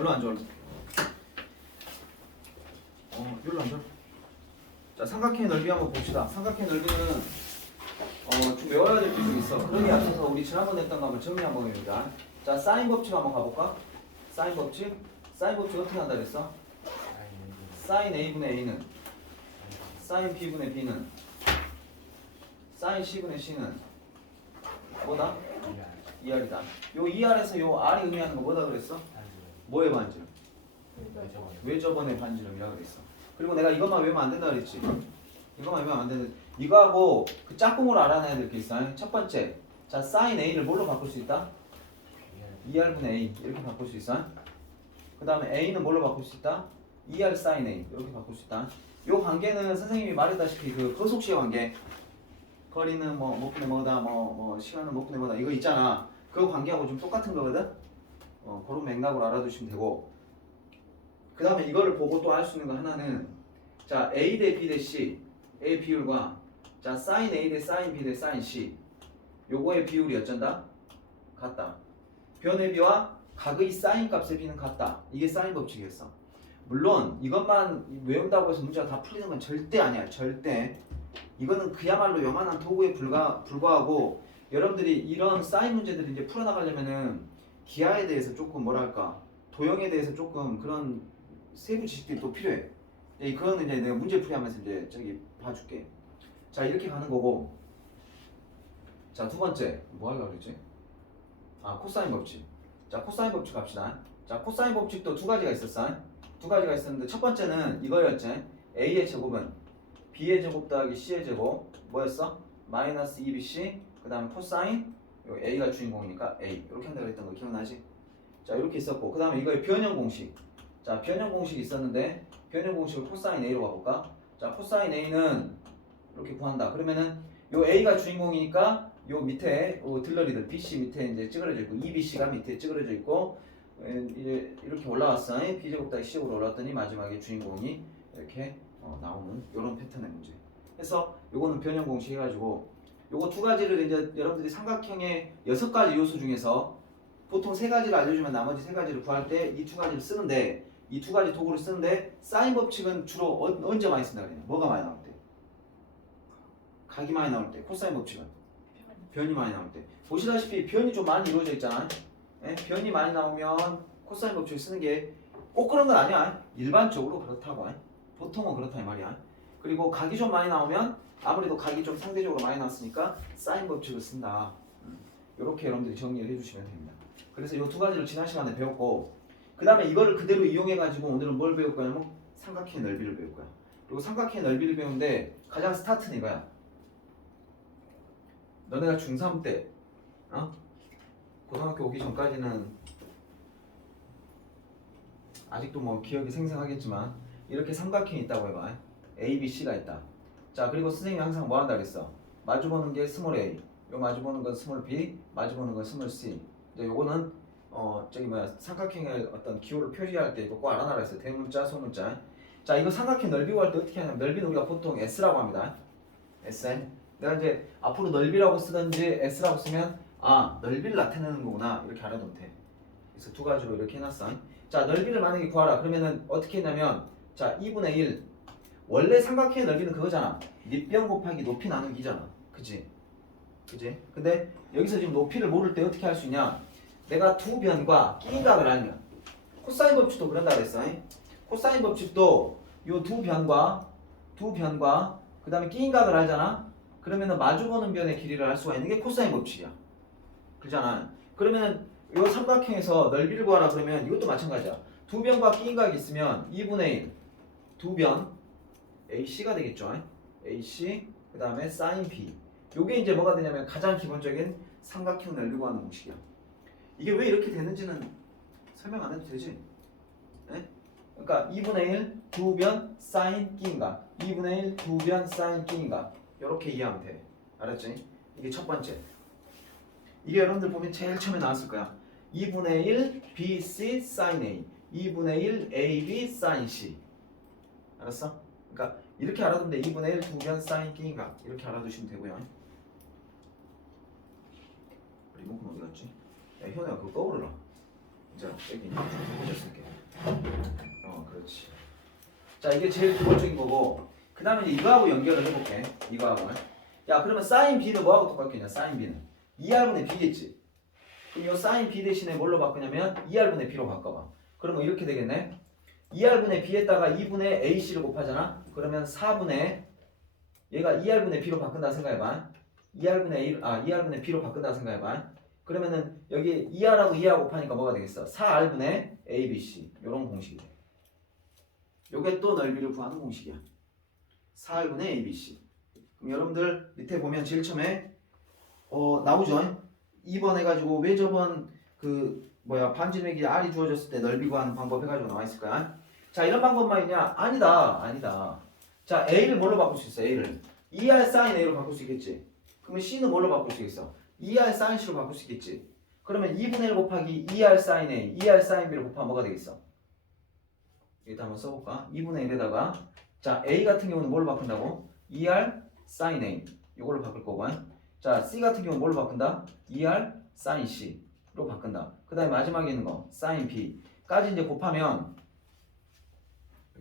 얼른 앉아. 여기로 앉아. 자, 삼각형의 넓이 한번 봅시다. 삼각형의 넓이는 좀 외워야 될 게 좀 있어. 그러기 앞서서 우리 지난번에 했던 거 한번 정리 한번 해보자. 자, 사인 법칙 한번 가볼까? 사인 법칙. 사인 법칙 어떻게 한다 그랬어? 사인 A분의 A는 사인 B분의 B는 사인 C분의 C는 뭐다? 2R이다. 요 2R에서 요 R이 의미하는 거 뭐다 그랬어? 뭐의 반지름? 외접원의 반지름이라 그랬어. 그리고 내가 이것만 외우면 안 된다 그랬지. 이것만 외우면 안 된다. 이거하고 그 짝꿍으로 알아내야 될 게 있어. 첫 번째, 자 사인 A를 뭘로 바꿀 수 있다? 2R분의 A 이렇게 바꿀 수 있어. 그 다음에 A는 뭘로 바꿀 수 있다? 2R 사인 A 이렇게 바꿀 수 있다. 요 관계는 선생님이 말했다시피 그 거속시의 관계. 거리는 뭐 몇 분의 뭐다, 시간은 몇 분의 뭐다 이거 있잖아. 그 관계하고 좀 똑같은 거거든. 그런 맥락으로 알아두시면 되고. 그 다음에 이거를 보고 또 알 수 있는 거 하나는 자 A 대 B 대 C A 비율과 자 사인 A 대 사인 B 대 사인 C 요거의 비율이 어쩐다? 같다. 변의 비와 각의 사인 값의 비는 같다. 이게 사인 법칙이었어. 물론 이것만 외운다고 해서 문제가 다 풀리는 건 절대 아니야. 절대. 이거는 그야말로 요만한 도구에 불과하고 여러분들이 이런 사인 문제들을 이제 풀어나가려면은 기하에 대해서 조금 뭐랄까 도형에 대해서 조금 그런 세부 지식들이 또 필요해. 그거는 이제 내가 문제 풀이하면서 이제 저기 봐줄게. 자 이렇게 가는 거고. 자 두 번째 뭐 하려고 그랬지? 코사인 법칙. 자 코사인 법칙 갑시다. 자 코사인 법칙도 두 가지가 있었어. 두 가지가 있었는데 첫 번째는 이거였지. A의 제곱은 B의 제곱 더하기 C의 제곱 뭐였어? 마이너스 2BC 그 다음에 코사인 A가 주인공이니까 A 이렇게 한다고 했던 거 기억나지? 자 이렇게 있었고 그 다음에 이거의 변형 공식. 자 변형 공식이 있었는데 변형 공식을 코사인 A로 가볼까? 자 코사인 A는 이렇게 구한다. 그러면은 요 A가 주인공이니까 요 밑에 들러리들 BC 밑에 이제 찌그러져 있고 2BC가 밑에 찌그러져 있고 이제 이렇게 올라왔어. B제곱 더하기 C제곱으로 올라왔더니 마지막에 주인공이 이렇게 나오는 이런 패턴의 문제. 그래서 요거는 변형 공식 해가지고 요거 두 가지를 이제 여러분들이 삼각형의 6가지 요소 중에서 보통 3가지를 알려주면 나머지 3가지를 구할 때 이 두 가지를 쓰는데 이 두 가지 도구를 쓰는데 사인 법칙은 주로 언제 많이 쓴다 그래요? 뭐가 많이 나올 때? 각이 많이 나올 때. 코사인 법칙은 변이 많이 나올 때. 보시다시피 변이 좀 많이 이루어져 있잖아. 변이 많이 나오면 코사인 법칙을 쓰는 게 꼭 그런 건 아니야. 일반적으로 그렇다고. 보통은 그렇다 이 말이야. 그리고 각이 좀 많이 나오면 아무래도 각이 좀 상대적으로 많이 나왔으니까 사인 법칙을 쓴다. 이렇게 여러분들이 정리를 해주시면 됩니다. 그래서 이 두 가지를 지난 시간에 배웠고 그 다음에 이거를 그대로 이용해가지고 오늘은 뭘 배울 거냐면 삼각형의 넓이를 배울 거야. 그리고 삼각형의 넓이를 배우는데 가장 스타트는 이거야. 너네가 중3 때 고등학교 오기 전까지는 아직도 뭐 기억이 생생하겠지만 이렇게 삼각형이 있다고 해봐. A, B, C가 있다. 자 그리고 선생님이 항상 뭐 한다 그랬어? 마주보는 게 스몰 a, 요 마주보는 건 스몰 b, 마주보는 건 스몰 c. 이제 요거는 삼각형의 어떤 기호를 표시할 때 이거 꼭 알아놔라 했어요. 대문자, 소문자. 자 이거 삼각형 넓이 구할 때 어떻게 하냐면 넓이는 우리가 보통 S라고 합니다. S. 내가 이제 앞으로 넓이라고 쓰든지 S라고 쓰면 넓이를 나타내는 거구나 이렇게 알아두면 돼. 그래서 두 가지로 이렇게 해놨어. 자 넓이를 만약에 구하라 그러면은 어떻게 했냐면 자 2분의 1 원래 삼각형의 넓이는 그거잖아. 밑변 곱하기 높이 나누기잖아. 그치? 근데 여기서 지금 높이를 모를 때 어떻게 할 수 있냐? 내가 두 변과 끼인 각을 알면 코사인 법칙도 그런다 그랬어. 코사인 법칙도 요 두 변과 그 다음에 끼인 각을 알잖아. 그러면은 마주보는 변의 길이를 알 수가 있는 게 코사인 법칙이야. 그러잖아. 그러면은 요 삼각형에서 넓이를 구하라 그러면 이것도 마찬가지야. 두 변과 끼인 각이 있으면 2분의 1 두 변 AC가 되겠죠. AC 그 다음에 sin B. 요게 이제 뭐가 되냐면 가장 기본적인 삼각형 넓이 구하는 공식이야. 이게 왜 이렇게 되는지는 설명 안 해도 되지. 그러니까 2분의 1 두 변 sin 끼인 각 2분의 1 두 변 sin 끼인 각 이렇게 이해하면 돼. 알았지? 이게 첫 번째. 이게 여러분들 보면 제일 처음에 나왔을 거야. 2분의 1 BC sin A 2분의 1 AB sin C. 알았어? 그러니까 이렇게 알아두면 돼. 2분의 1 두 변 sin 끼인 각 이렇게 알아두시면 되고요. 리모컨 어디 갔지? 야 현우야 그거 꺼버려라. 자, 여기 보셨을게. 그렇지. 자, 이게 제일 기본적인 거고, 그 다음에 이제 이거하고 연결을 해볼게. 이거하고. 야, 그러면 사인 B는 뭐하고 똑같겠냐? 사인 B는 2R분의 B겠지. 그럼 이 사인 B 대신에 뭘로 바꾸냐면 2R분의 B로 바꿔봐. 그러면 이렇게 되겠네. 2R분의 B에다가 2분의 AC를 곱하잖아. 그러면 4분의 얘가 2R분의 B로 바꾼다 생각해봐. 2R분의 B로 바꾼다 생각해봐. 그러면은 여기 2R하고 2R 곱하니까 뭐가 되겠어? 4R분의 ABC. 요런 공식이 돼. 요게 또 넓이를 구하는 공식이야. 4R분의 ABC. 그럼 여러분들 밑에 보면 제일 처음에 나오죠? 2번 해가지고 왜 저번 반지름에게 R이 주어졌을 때 넓이 구하는 방법 해가지고 나와있을 거야. 자, 이런 방법만 있냐? 아니다. 자, A를 뭘로 바꿀 수 있어? A를 2R sin A로 바꿀 수 있겠지. 그러면 C는 뭘로 바꿀 수 있어? 2R sin C로 바꿀 수 있겠지. 그러면 2분의 1 곱하기 2R sin A, 2R sin B를 곱하면 뭐가 되겠어? 여기다 한번 써볼까? 2분의 1에다가 자, A 같은 경우는 뭘로 바꾼다고? 2R sin A 이걸로 바꿀 거고, 자, C 같은 경우는 뭘로 바꾼다? 2R sin C로 바꾼다. 그 다음에 마지막에 있는 거 sin B까지 이제 곱하면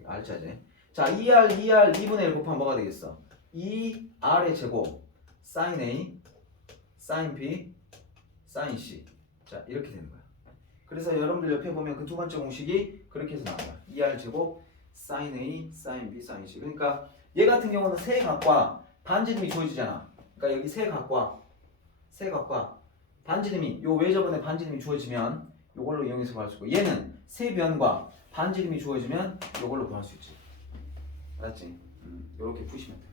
R자지. 자, 2R 2분의 1 곱하면 뭐가 되겠어? 2R의 제곱 sin A sin B sin C. 자, 이렇게 되는 거야. 그래서 여러분들 옆에 보면 그 두 번째 공식이 그렇게 해서 나와요. 2R 제곱 sin A sin B sin C. 그러니까 얘 같은 경우는 세 각과 반지름이 주어지잖아. 그러니까 여기 세 각과 반지름이 요 외접원의 반지름이 주어지면 요걸로 이용해서 구할 수 있고, 얘는 세 변과 반지름이 주어지면 요걸로 구할 수 있지. 알았지? 요렇게 푸시면 돼.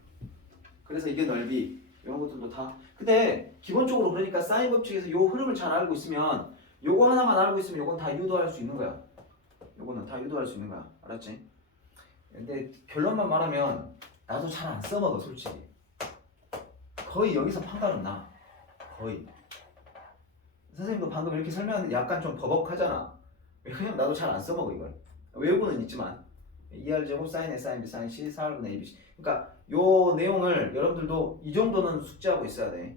그래서 이게 넓이 이런 것들도 다. 근데 기본적으로 그러니까 사인 법칙에서 요 흐름을 잘 알고 있으면 요거 하나만 알고 있으면 요건 다 유도할 수 있는 거야. 요거는 다 유도할 수 있는 거야. 알았지? 근데 결론만 말하면 나도 잘 안 써먹어 솔직히. 거의 여기서 판가름 나. 거의. 선생님도 방금 이렇게 설명하는데 약간 좀 버벅하잖아. 왜냐면 나도 잘 안 써먹어 이걸. 외우고는 있지만 2R 제곱 sin A sin B sin C 4R분의 ABC. 그러니까 요 내용을 여러분들도 이 정도는 숙지하고 있어야 돼.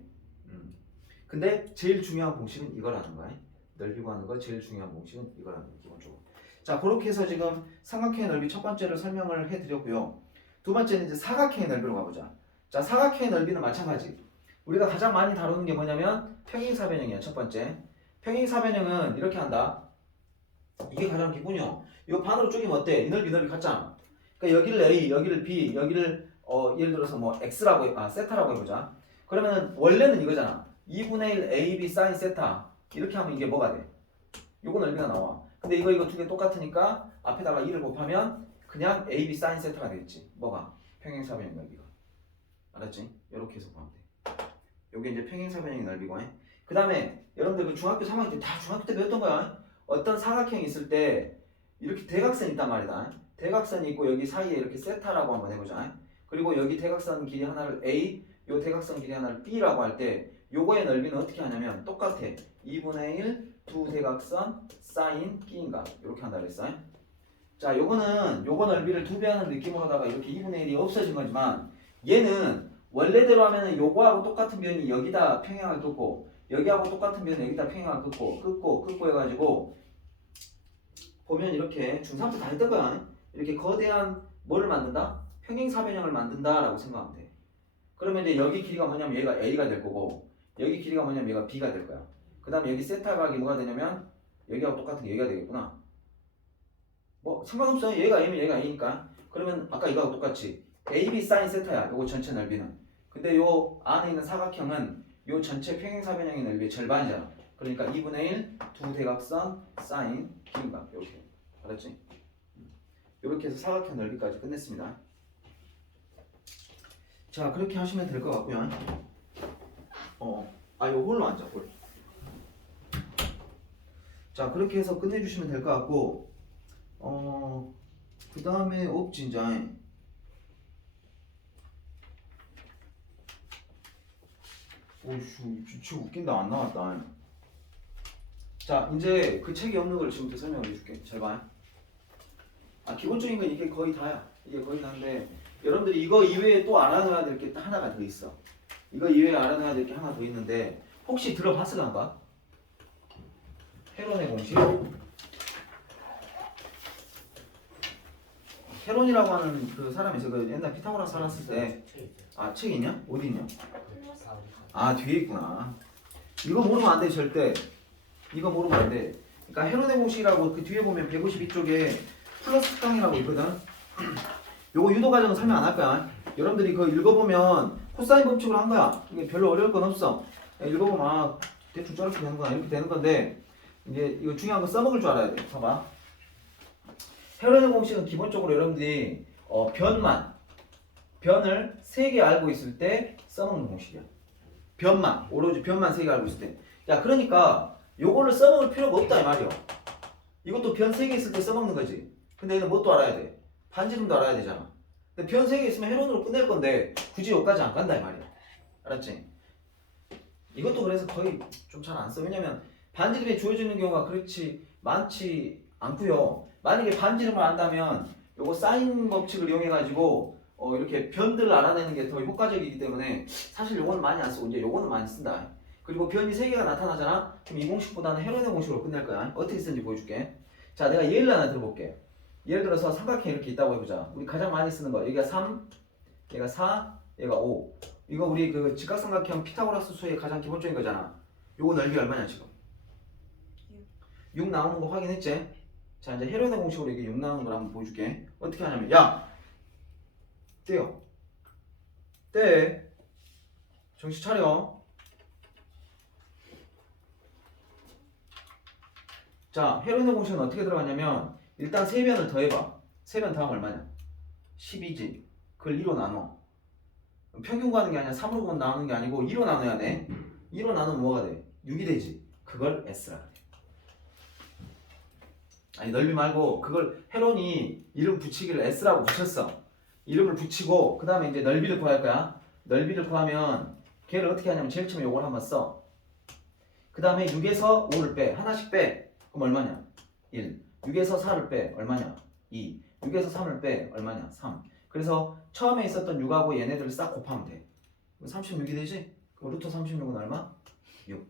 근데 제일 중요한 공식은 이거라는 거야. 넓이 구하는 거 제일 중요한 공식은 이거라는 거야 기본적으로. 자, 그렇게 해서 지금 삼각형의 넓이 첫 번째를 설명을 해드렸고요. 두 번째는 이제 사각형의 넓이로 가보자. 자, 사각형의 넓이는 마찬가지. 우리가 가장 많이 다루는 게 뭐냐면 평행사변형이야. 첫 번째 평행사변형은 이렇게 한다. 이게 가장 기본이요. 이거 반으로 쪼개면 어때? 이 넓이 같잖아. 그러니까 여기를 A, 여기를 B, 여기를 예를 들어서 뭐 X라고 세타라고 해보자. 그러면 원래는 이거잖아. 2분의 1 AB sin 세타 이렇게 하면 이게 뭐가 돼? 요거 넓이가 나와. 근데 이거 두 개 똑같으니까 앞에다가 2를 곱하면 그냥 AB sin 세타가 되겠지. 뭐가? 평행사변형 넓이가. 알았지? 이렇게 해서 보면 돼. 요게 이제 평행사변형의 넓이고. 그 다음에 여러분들 그 중학교 3학년 때 다 중학교 때 배웠던 거야. 어떤 사각형이 있을 때 이렇게 대각선이 있단 말이다. 대각선이 있고 여기 사이에 이렇게 세타라고 한번 해보자. 그리고 여기 대각선 길이 하나를 A, 요 대각선 길이 하나를 B라고 할 때 요거의 넓이는 어떻게 하냐면 똑같아. 2분의 1 두 대각선 사인 B인가 이렇게 한다 그랬어. 자, 요거 넓이를 두 배 하는 느낌으로 하다가 이렇게 2분의 1이 없어진 거지만 얘는 원래대로 하면은 요거하고 똑같은 변이 여기다 평행을 긋고 여기하고 똑같은 변이 여기다 평행을 긋고 해가지고 보면 이렇게 중3 때 다 했던 거야. 이렇게 거대한 뭐를 만든다? 평행사변형을 만든다라고 생각하면 돼. 그러면 이제 여기 길이가 뭐냐면 얘가 A가 될 거고 여기 길이가 뭐냐면 얘가 B가 될 거야. 그 다음에 여기 세타 각이 뭐가 되냐면 여기하고 똑같은 게 여기가 되겠구나. 뭐 상관없어. 얘가 A면 얘가 A니까. 그러면 아까 이거하고 똑같이 AB sin 세타야. 요거 전체 넓이는. 근데 요 안에 있는 사각형은 요 전체 평행사변형의 넓이의 절반이잖아. 그러니까 2분의 1 두 대각선 sin B인가 이렇게. 알았지? 이렇게 해서 사각형 넓이까지 끝냈습니다. 자, 그렇게 하시면 될 것 같고요. 요 홀로 앉아, 홀. 자, 그렇게 해서 끝내주시면 될 것 같고, 그 다음에 없지, 이제. 오이씨, 진짜 웃긴다. 안 나왔다. 자, 이제 그 책이 없는 걸 지금부터 설명을 해줄게. 잘 봐. 기본적인 건 이게 거의 다야. 이게 거의 다인데, 여러분들이 이거 이외에 또 알아놔야 될 게 하나가 더 있어. 이거 이외에 알아놔야 될 게 하나 더 있는데, 혹시 들어봤을란가? 헤론의 공식? 헤론이라고 하는 그 사람이 있어. 그 옛날 피타고라스 살았을 때. 아, 책이 있냐? 어디 있냐? 아, 뒤에 있구나. 이거 모르면 안 돼, 절대. 이거 모르면 안 돼. 그러니까 헤론의 공식이라고 그 뒤에 보면 152쪽에 플러스 특강이라고 있거든. 요거 유도 과정은 설명 안 할 거야. 여러분들이 그거 읽어보면 코사인 법칙으로 한 거야. 이게 별로 어려울 건 없어. 읽어보면 아, 대충 저렇게 되는 거야. 이렇게 되는 건데 이제 이거 중요한 거 써먹을 줄 알아야 돼. 봐봐. 헤론의 공식은 기본적으로 여러분들이 변을 3개 알고 있을 때 써먹는 공식이야. 오로지 변만 3개 알고 있을 때. 야, 그러니까 요거를 써먹을 필요가 없다 이 말이야. 이것도 변 3개 있을 때 써먹는 거지. 근데 얘는 뭣도 알아야 돼? 반지름도 알아야 되잖아. 근데 변 3개 있으면 헤론으로 끝낼 건데 굳이 여기까지 안 간다 이 말이야. 알았지? 이것도 그래서 거의 좀 잘 안 써. 왜냐면 반지름이 주어지는 경우가 그렇지 많지 않고요. 만약에 반지름을 안다면 요거 사인 법칙을 이용해 가지고 이렇게 변들을 알아내는 게 더 효과적이기 때문에 사실 요거는 많이 안 쓰고 이제 요거는 많이 쓴다. 그리고 변이 3개가 나타나잖아. 그럼 이 공식보다는 헤론의 공식으로 끝낼 거야. 어떻게 쓰는지 보여줄게. 자, 내가 예를 하나 들어볼게. 예를 들어서 삼각형 이렇게 있다고 해보자. 우리 가장 많이 쓰는 거. 여기가 3, 얘가 4, 얘가 5. 이거 우리 그 직각삼각형 피타고라스 수의 가장 기본적인 거잖아. 요거 넓이 얼마냐 지금? 6 나오는 거 확인했지? 자, 이제 헤론의 공식으로 이게 6 나오는 걸 한번 보여줄게. 어떻게 하냐면 야! 떼요. 떼. 정신 차려. 자, 헤론의 공식은 어떻게 들어가냐면 일단 세변을 더해봐. 세변 더하면 얼마냐? 12지. 그걸 2로 나눠. 평균 가는 게 아니라 3으로 나누는 게 아니고 2로 나눠야 돼. 2로 나누면 뭐가 돼? 6이 되지. 그걸 S라 그래. 아니, 넓이 말고 그걸 헤론이 이름 붙이기를 S라고 붙였어. 이름을 붙이고 그 다음에 이제 넓이를 구할 거야. 넓이를 구하면 걔를 어떻게 하냐면 제일 처음에 요걸 한번 써. 그 다음에 6에서 5를 빼. 하나씩 빼. 그럼 얼마냐? 1. 6에서 4를 빼. 얼마냐? 2. 6에서 3을 빼. 얼마냐? 3. 그래서 처음에 있었던 6하고 얘네들을 싹 곱하면 돼. 36이 되지? 그럼 루트 36은 얼마? 6.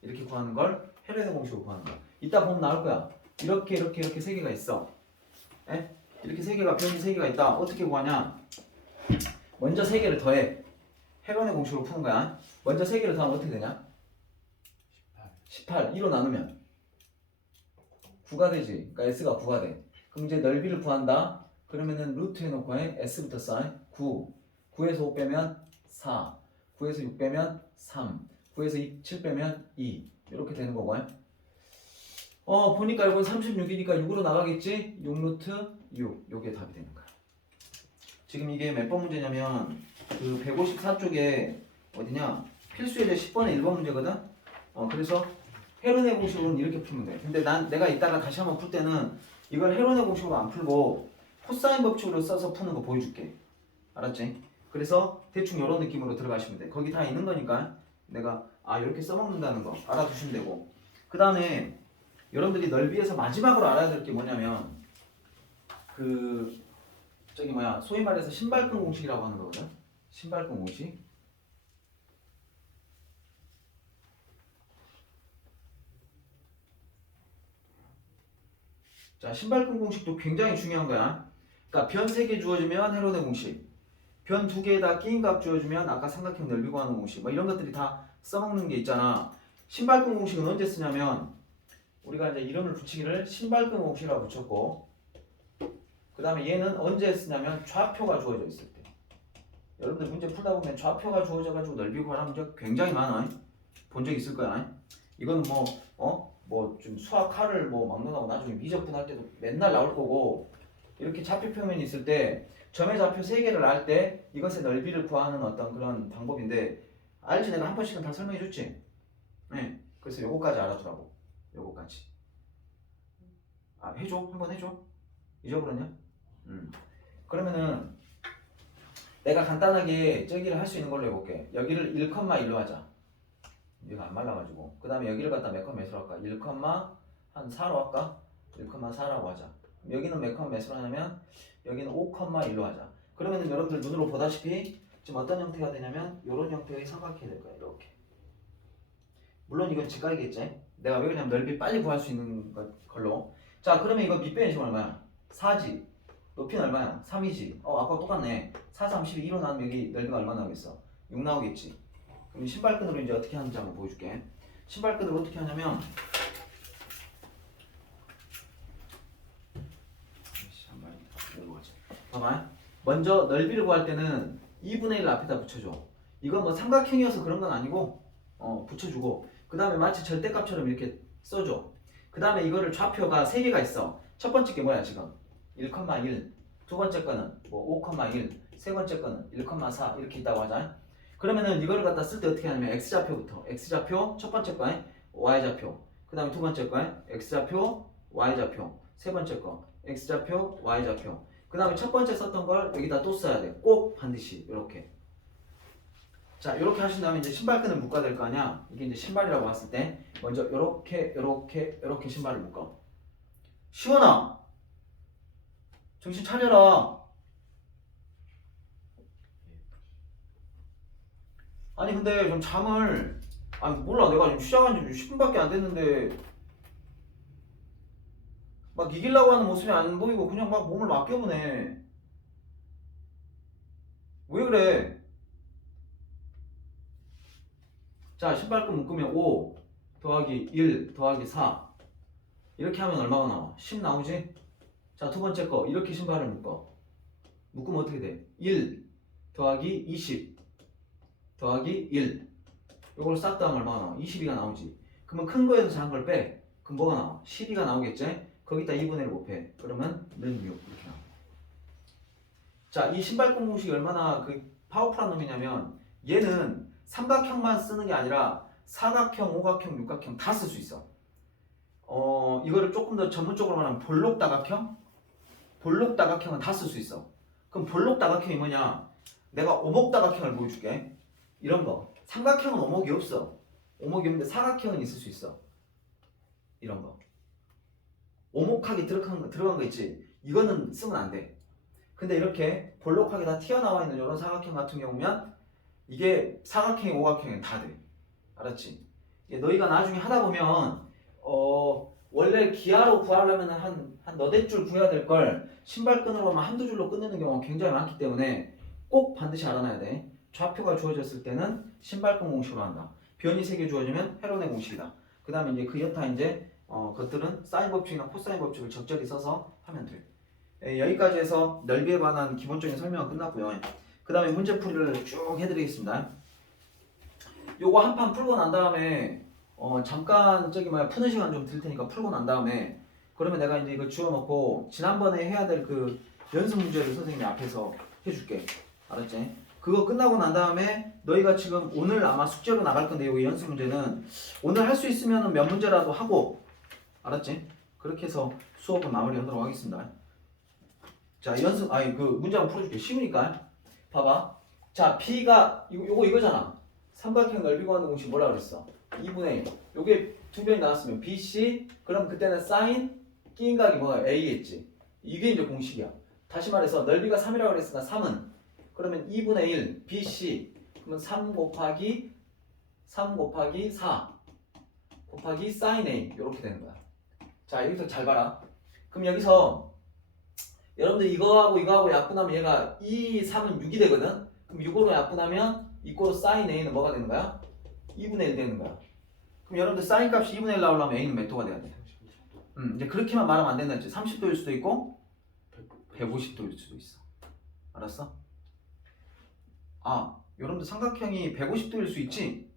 이렇게 구하는 걸 헤론의 공식으로 구하는 거야. 이따 보면 나올 거야. 이렇게 3개가 있어. 에? 이렇게 3개가 변이 3개가 있다. 어떻게 구하냐? 먼저 3개를 더해. 헤론의 공식으로 푸는 거야. 먼저 3개를 더하면 어떻게 되냐? 18. 2로 나누면 9가 되지. 그러니까 S가 9가 돼. 그럼 이제 넓이를 구한다. 그러면은 루트 해놓고 해. S부터 써. 9. 9에서 5 빼면 4. 9에서 6 빼면 3. 9에서 7 빼면 2. 이렇게 되는 거고. 보니까 이건 36이니까 6으로 나가겠지? 6 루트 6. 요게 답이 되는 거야. 지금 이게 몇 번 문제냐면 그 154쪽에 어디냐? 필수 예제 10번에 1번 문제거든? 그래서 헤론의 공식으로는 이렇게 풀면 돼. 근데 내가 이따가 다시 한번 풀 때는 이걸 헤론의 공식으로 안 풀고 코사인 법칙으로 써서 푸는 거 보여줄게. 알았지? 그래서 대충 이런 느낌으로 들어가시면 돼. 거기 다 있는 거니까 내가 이렇게 써먹는다는 거 알아두시면 되고. 그 다음에 여러분들이 넓이에서 마지막으로 알아야 될 게 뭐냐면 소위 말해서 신발끈 공식이라고 하는 거거든. 신발끈 공식. 자, 신발끈 공식도 굉장히 중요한 거야. 그러니까 변 3개 주어지면 헤론의 공식, 변 2개에다 끼인 값 주어주면 아까 삼각형 넓이 구하는 공식, 뭐 이런 것들이 다 써먹는 게 있잖아. 신발끈 공식은 언제 쓰냐면 우리가 이제 이름을 붙이기를 신발끈 공식이라고 붙였고, 그 다음에 얘는 언제 쓰냐면 좌표가 주어져 있을 때. 여러분들 문제 풀다 보면 좌표가 주어져가지고 넓이 구하는 적 굉장히 많아. 본 적 있을 거야. 이거는 좀 수학하를 막론하고 나중에 미적분 할 때도 맨날 나올 거고, 이렇게 좌표 표면이 있을 때 점의 좌표 3개를 알 때 이것의 넓이를 구하는 어떤 그런 방법인데, 알지? 내가 한 번씩은 다 설명해 줬지? 네. 그래서 요거까지 알아두라고. 요거까지. 해줘? 한번 해줘? 잊어버렸냐? 그러면은 내가 간단하게 저기를 할 수 있는 걸로 해볼게. 여기를 1,1로 하자. 여기가 안 말라가지고. 그 다음에 여기를 갖다 몇로 할까? 1,4로 할까? 1,4라고 하자. 여기는 몇로 하냐면 여기는 5,1로 하자. 그러면은 여러분들 눈으로 보다시피 지금 어떤 형태가 되냐면 이런 형태의 삼각형이 될 거야. 이렇게. 물론 이건 직각이겠지. 내가 왜 그러냐면 넓이 빨리 구할 수 있는 걸로. 자, 그러면 이거 밑변이 지금 얼마야? 4지. 높이는 얼마야? 3이지. 아까 똑같네. 4, 3, 12, 2로 나누면 여기 넓이가 얼마 나오겠어? 6 나오겠지. 그럼 신발끈으로 이제 어떻게 하는지 한번 보여줄게. 신발끈으로 어떻게 하냐면 봐봐. 먼저 넓이를 구할 때는 2분의 1 앞에다 붙여줘. 이건 뭐 삼각형이어서 그런 건 아니고 붙여주고 그 다음에 마치 절대값처럼 이렇게 써줘. 그 다음에 이거를 좌표가 3개가 있어. 첫 번째 게 뭐야 지금? 1,1. 두 번째 거는 뭐 5,1. 세 번째 거는 1,4 이렇게 있다고 하자. 그러면은 이거를 갖다 쓸 때 어떻게 하냐면 x좌표부터 x좌표 첫 번째 거에 y좌표 그 다음에 두 번째 거에 x좌표 y좌표 세 번째 거 x좌표 y좌표 그 다음에 첫 번째 썼던 걸 여기다 또 써야 돼. 꼭 반드시 이렇게. 자 이렇게 하신 다음에 이제 신발끈을 묶어야 될 거 아니야. 이게 이제 신발이라고 봤을 때 먼저 이렇게 신발을 묶어. 시원아 정신 차려라. 아니 근데 좀 잠을 아니 몰라 내가 지금 시작한 지 10분밖에 안 됐는데 막 이기려고 하는 모습이 안 보이고 그냥 막 몸을 맡겨보네. 왜 그래? 자 신발끈 묶으면 5 더하기 1 더하기 4 이렇게 하면 얼마가 나와? 10 나오지? 자 두 번째 거 이렇게 신발을 묶으면 어떻게 돼? 1 더하기 20 더하기 1 이걸 싹 다 하면 얼마가 나와? 22가 나오지. 그러면 큰 거에서 작은 걸 빼. 그럼 뭐가 나와? 12가 나오겠지? 거기다 2분의 1 곱해. 그러면 는 6 이렇게 나와. 자, 이 신발끈 공식이 얼마나 파워풀한 놈이냐면 얘는 삼각형만 쓰는 게 아니라 사각형, 오각형, 육각형 다 쓸 수 있어. 이거를 조금 더 전문적으로 말하면 볼록다각형? 볼록다각형은 다 쓸 수 있어. 그럼 볼록다각형이 뭐냐? 내가 오목다각형을 보여줄게. 이런 거. 삼각형은 오목이 없어. 오목이 없는데 사각형은 있을 수 있어. 이런 거. 오목하게 들어간 거 있지? 이거는 쓰면 안 돼. 근데 이렇게 볼록하게 다 튀어나와 있는 이런 사각형 같은 경우면 이게 사각형이 오각형이 다 돼. 알았지? 너희가 나중에 하다 보면 원래 기하로 구하려면 한 너댓 줄 구해야 될 걸 신발끈으로만 한두 줄로 끝내는 경우가 굉장히 많기 때문에 꼭 반드시 알아놔야 돼. 좌표가 주어졌을 때는 신발끈 공식으로 한다. 변이 3개 주어지면 헤론의 공식이다. 그 다음에 이제 그 여타 이제 것들은 사인 법칙이나 코사인 법칙을 적절히 써서 하면 돼. 여기까지 해서 넓이에 관한 기본적인 설명은 끝났고요. 그 다음에 문제풀이를 쭉 해드리겠습니다. 요거 한 판 풀고 난 다음에 잠깐 푸는 시간 좀 드릴 테니까 풀고 난 다음에 그러면 내가 이제 이거 지워놓고 지난번에 해야 될 그 연습 문제를 선생님이 앞에서 해줄게. 알았지? 그거 끝나고 난 다음에 너희가 지금 오늘 아마 숙제로 나갈 건데 여기 연습 문제는 오늘 할 수 있으면 몇 문제라도 하고 알았지? 그렇게 해서 수업은 마무리하도록 하겠습니다. 자 연습 그 문제 한번 풀어줄게. 쉬우니까 봐봐. 자 B가 이거잖아. 삼각형 넓이 구하는 공식 뭐라 그랬어? 2분의 1. 요게 두 변이 나왔으면 BC 그럼 그때는 사인 끼인 각이 뭐야? A겠지. 이게 이제 공식이야. 다시 말해서 넓이가 3이라고 그랬으니까 3은 그러면 2분의 1 BC 그러면 3 곱하기 4 곱하기 사인 A 이렇게 되는 거야. 자 여기서 잘 봐라. 그럼 여기서 여러분들 이거하고 약분하면 얘가 2, 3은 6이 되거든. 그럼 6으로 약분하면 이꼴 사인 A는 뭐가 되는 거야? 2분의 1 되는 거야. 그럼 여러분들 사인 값이 2분의 1 나오려면 A는 몇 도가 돼야 돼? 이제 그렇게만 말하면 안 된다 했지. 30도일 수도 있고 150도일 수도 있어. 알았어? 여러분들 삼각형이 150도일 수 있지?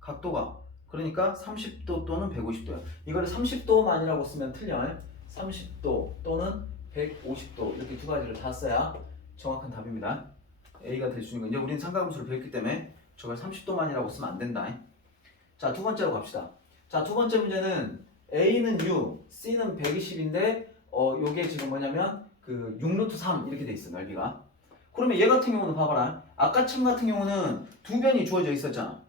각도가. 그러니까 30도 또는 150도야. 이거를 30도만이라고 쓰면 틀려. 30도 또는 150도 이렇게 두 가지를 다 써야 정확한 답입니다. A가 될 수 있는 거. 이제 우리는 삼각함수를 배웠기 때문에 저걸 30도만이라고 쓰면 안 된다. 자, 두 번째로 갑시다. 자, 두 번째 문제는 A는 6, C는 120인데 요게 지금 뭐냐면 그 6루트 3 이렇게 돼 있어, 넓이가. 그러면 얘 같은 경우는 봐봐라. 아까 층 같은 경우는 두 변이 주어져 있었잖아.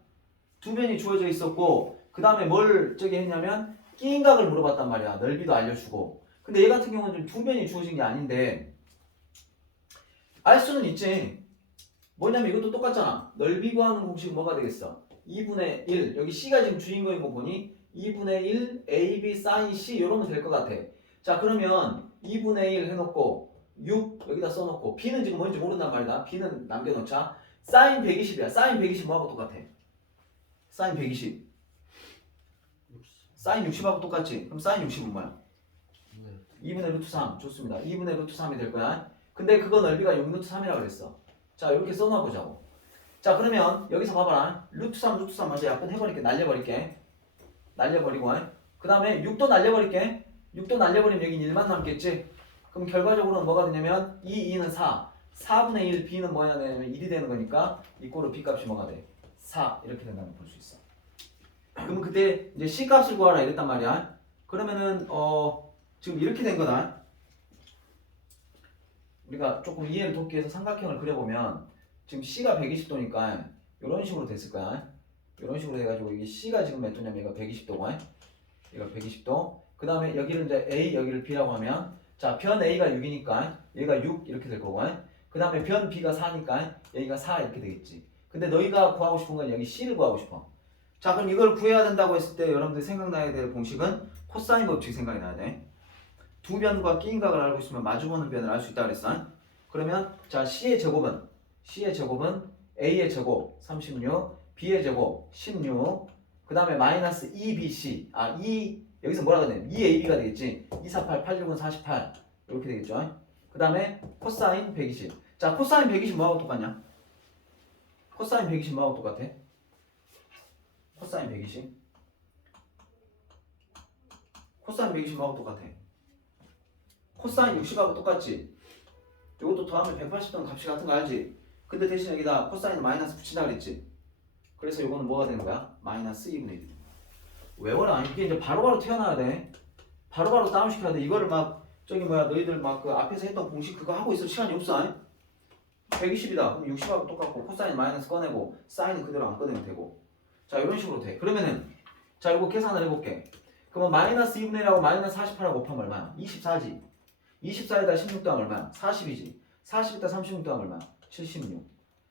두 변이 주어져 있었고 그 다음에 뭘 했냐면 끼인 각을 물어봤단 말이야. 넓이도 알려주고. 근데 얘 같은 경우는 좀 두 변이 주어진 게 아닌데 알 수는 있지. 뭐냐면 이것도 똑같잖아. 넓이 구하는 공식은 뭐가 되겠어? 2분의 1 여기 C가 지금 주인공인 거 보니 2분의 1 AB 사인 C 이러면 될 것 같아. 자 그러면 2분의 1 해놓고 6 여기다 써놓고 b는 지금 뭔지 모른단 말이다. b는 남겨놓자. 사인 120이야. 사인 120 뭐하고 똑같아? 사인 120 사인 60하고 똑같지? 그럼 사인 60은 뭐야? 2분의 루트 3 좋습니다. 2분의 루트 3이 될 거야. 근데 그거 넓이가 6 루트 3이라고 그랬어. 자 이렇게 써놔보자고. 자 그러면 여기서 봐봐라. 루트 3 루트 3 먼저 약분 해버릴게. 날려버리고 그 다음에 6도 날려버릴게. 6도 날려버리면 여긴 1만 남겠지? 그럼 결과적으로는 뭐가 되냐면 2는 4 4분의 1 b는 뭐냐 되냐면 1이 되는 거니까 이꼴로 b 값이 뭐가 돼? 4 이렇게 된다는 걸 볼 수 있어. 그럼 그때 이제 c 값을 구하라 이랬단 말이야. 그러면은 지금 이렇게 된 거다. 우리가 조금 이해를 돕기 위해서 삼각형을 그려보면 지금 c가 120도니까 이런 식으로 됐을 거야. 이런 식으로 돼가지고 이게 c가 지금 몇 도냐면 얘가 120도고 얘가 120도. 그 다음에 여기를 이제 a 여기를 b라고 하면 자 변 a가 6이니까 얘가 6 이렇게 될 거고 그 다음에 변 b가 4니까 여기가 4 이렇게 되겠지. 근데 너희가 구하고 싶은 건 여기 c를 구하고 싶어. 자 그럼 이걸 구해야 된다고 했을 때 여러분들 생각나야 될 공식은 코사인 법칙 생각이 나야 돼. 두 변과 끼인각을 알고 있으면 마주보는 변을 알 수 있다 그랬어. 그러면 자 C의 제곱은 A의 제곱 36 B의 제곱 16 그 다음에 마이너스 2BC 여기서 뭐라 그러냐 2AB가 되겠지. 248 869는 48 이렇게 되겠죠. 그 다음에 코사인 120. 자 코사인 120 뭐하고 똑같냐? 코사인 120 뭐하고 똑같아? 코사인 120 뭐하고 똑같아? 코사인 60하고 똑같지? 이것도 더하면 180도는 값이 같은 거 알지? 근데 대신 여기다 코사인 마이너스 붙이자 그랬지? 그래서 이거는 뭐가 되는 거야? 마이너스 2분의 1. 외워라. 이게 이제 바로바로 태어나야 돼. 바로바로 다운시켜야 돼. 이거를 막 너희들 막 그 앞에서 했던 공식 그거 하고 있을 시간이 없어. 120이다. 그럼 60하고 똑같고 코사인 마이너스 꺼내고 사인은 그대로 안 꺼내면 되고. 자 이런 식으로 돼. 그러면은 자 이거 계산을 해볼게. 그러면 마이너스 2분의 1하고 마이너스 48하고 곱하면 얼마야? 24지. 24에다 16 더하면 얼마야? 40이지. 40에다 36 더하면 얼마야? 76.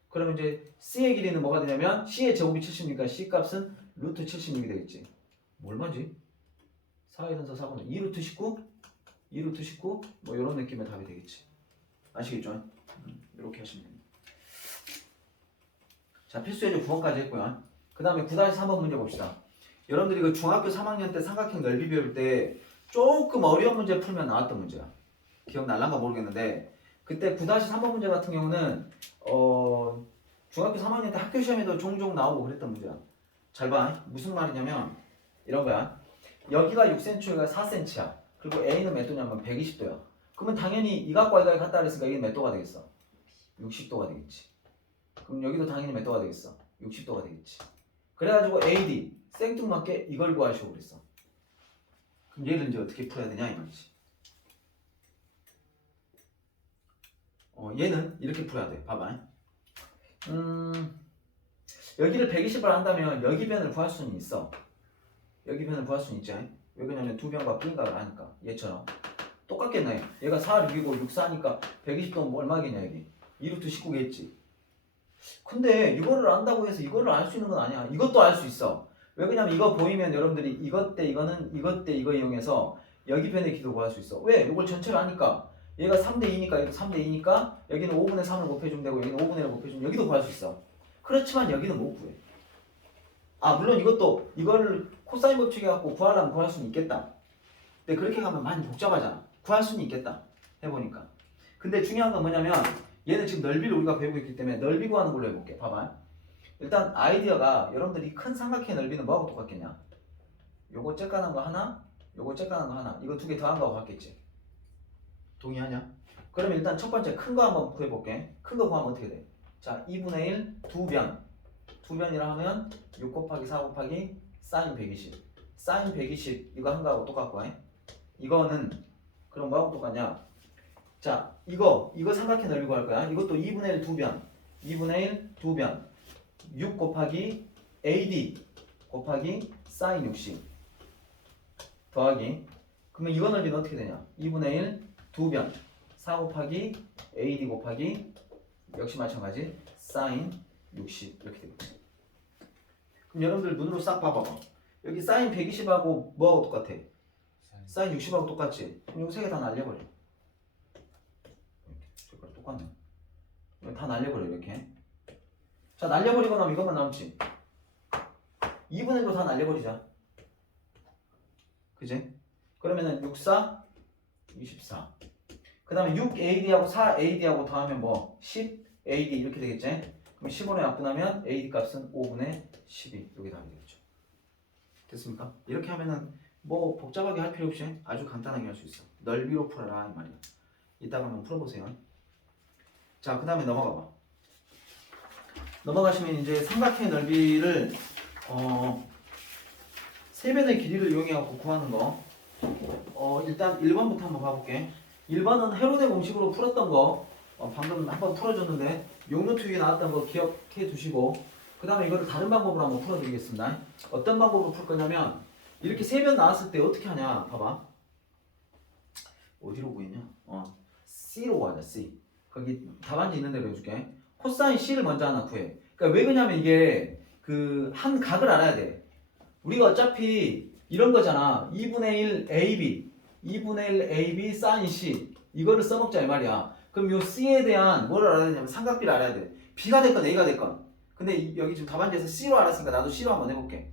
그러면 이제 C의 길이는 뭐가 되냐면 C의 제곱이 76이니까 C 값은 루트 76이 되겠지. 뭐 얼마지? 4의 분사 4분의 2 루트 19? 2 루트 19? 뭐 이런 느낌의 답이 되겠지. 아시겠죠? 이렇게 하시면 됩니다. 자 필수예제 9번까지 했고요. 그 다음에 9-3번 문제 봅시다. 여러분들이 그 중학교 3학년 때 삼각형 넓이 배울 때 조금 어려운 문제 풀면 나왔던 문제야. 기억날란가 모르겠는데 그때 9-3번 문제 같은 경우는 중학교 3학년 때 학교 시험에도 종종 나오고 그랬던 문제야. 잘 봐. 무슨 말이냐면 이런 거야. 여기가 6cm, 여기가 4cm야. 그리고 A는 몇 도냐면 120도야. 그러면 당연히 이 각과 이 각이 같다 그랬으니까 이게 몇 도가 되겠어? 60도가 되겠지. 그럼 여기도 당연히 몇 도가 되겠어? 60도가 되겠지. 그래가지고 AD 생뚱맞게 이걸 구하시고 그랬어. 그럼 얘를 이제 어떻게 풀어야 되냐 이 말이지. 얘는 이렇게 풀어야 돼. 봐봐. 여기를 120을 한다면 여기 변을 구할 수는 있어. 여기 변을 구할 수는 있지. 왜 그러냐면 두 변과 끼인각을 하니까. 얘처럼. 똑같겠네. 얘가 4, 6이고 6, 4니까 120도면 뭐 얼마겠냐 여기. 2루트 19겠지. 근데 이거를 안다고 해서 이거를 알 수 있는 건 아니야. 이것도 알 수 있어. 왜 그러냐면 이거 보이면 여러분들이 이것 대 이거는 이것 대 이거 이용해서 여기 변의 기도 구할 수 있어. 왜? 이걸 전체를 하니까. 얘가 3대 2니까 여기 3대 2니까 여기는 5분의 3을 곱해주면 되고 여기는 5분의 1을 곱해주면 여기도 구할 수 있어. 그렇지만 여기는 못 구해. 물론 이거를 코사인 법칙에 갖고 구하려면 구할 수는 있겠다. 근데 그렇게 가면 많이 복잡하잖아. 구할 수는 있겠다. 해보니까. 근데 중요한 건 뭐냐면 얘는 지금 넓이를 우리가 배우고 있기 때문에 넓이 구하는 걸로 해볼게. 봐봐. 일단 아이디어가 여러분들이 큰 삼각형의 넓이는 뭐하고 똑같겠냐? 요거 쬐깐한 거 하나, 요거 쬐깐한 거 하나. 이거 두 개 더한 거하고 같겠지? 동의하냐? 그러면 일단 첫 번째 큰 거 한번 구해볼게. 큰 거 구하면 어떻게 돼? 자, 2분의 1 두 변. 두 변이라 하면 6 곱하기 4 곱하기 사인 120. 사인 120 이거 한 거하고 똑같고 이거는 그럼 뭐하고 똑같냐? 자, 이거 삼각형 넓이 구할 거야. 이것도 2분의 1 두 변. 2분의 1 두 변. 6 곱하기 AD 곱하기 사인 60 더하기 그러면 이거 넓이는 어떻게 되냐? 2분의 1 두 변. 4 곱하기 AD 곱하기 역시 마찬가지 사인 60 이렇게 되겠지. 그럼 여러분들 눈으로 싹 봐봐봐. 여기 사인 120하고 뭐하고 똑같아? 사인 60하고 똑같지? 그럼 이거 세 개 다 날려버려. 똑같네. 이거 다 날려버려 이렇게. 자 날려버리고 나면 이것만 남지. 2분의 1로 다 날려버리자. 그지? 그러면은 6, 4, 24. 그 다음에 6AD하고 4AD하고 더하면 뭐 10AD 이렇게 되겠지? 그럼 15로 약분하면 AD 값은 5분의 12 이렇게 답이 되겠죠. 됐습니까? 이렇게 하면은 뭐 복잡하게 할 필요 없이 아주 간단하게 할 수 있어. 넓이로 풀어라 이 말이야. 이따가 한번 풀어보세요. 자, 그 다음에 넘어가봐. 넘어가시면 이제 삼각형의 넓이를 세변의 길이를 이용해서 구하는 거. 일단 1번부터 한번 봐볼게. 1번은 헤론의 공식으로 풀었던 거 방금 한번 풀어줬는데 용루트 위에 나왔던 거 기억해 두시고 그 다음에 이거를 다른 방법으로 한번 풀어드리겠습니다. 어떤 방법으로 풀 거냐면 이렇게 세변 나왔을 때 어떻게 하냐 봐봐. 어디로 구했냐? C로 구하자. C. 거기 답안지 있는 대로 해줄게. 코사인 C를 먼저 하나 구해. 그러니까 왜 그러냐면 이게 그 한 각을 알아야 돼. 우리가 어차피 이런 거잖아. 2분의 1 AB 2분의 1 AB 사인 C 이거를 써먹자 이 말이야. 그럼 요 C에 대한 뭐를 알아야 되냐면 삼각비를 알아야 돼. B가 됐건 A가 됐건. 근데 여기 지금 답안지에서 C로 알았으니까 나도 C로 한번 해볼게.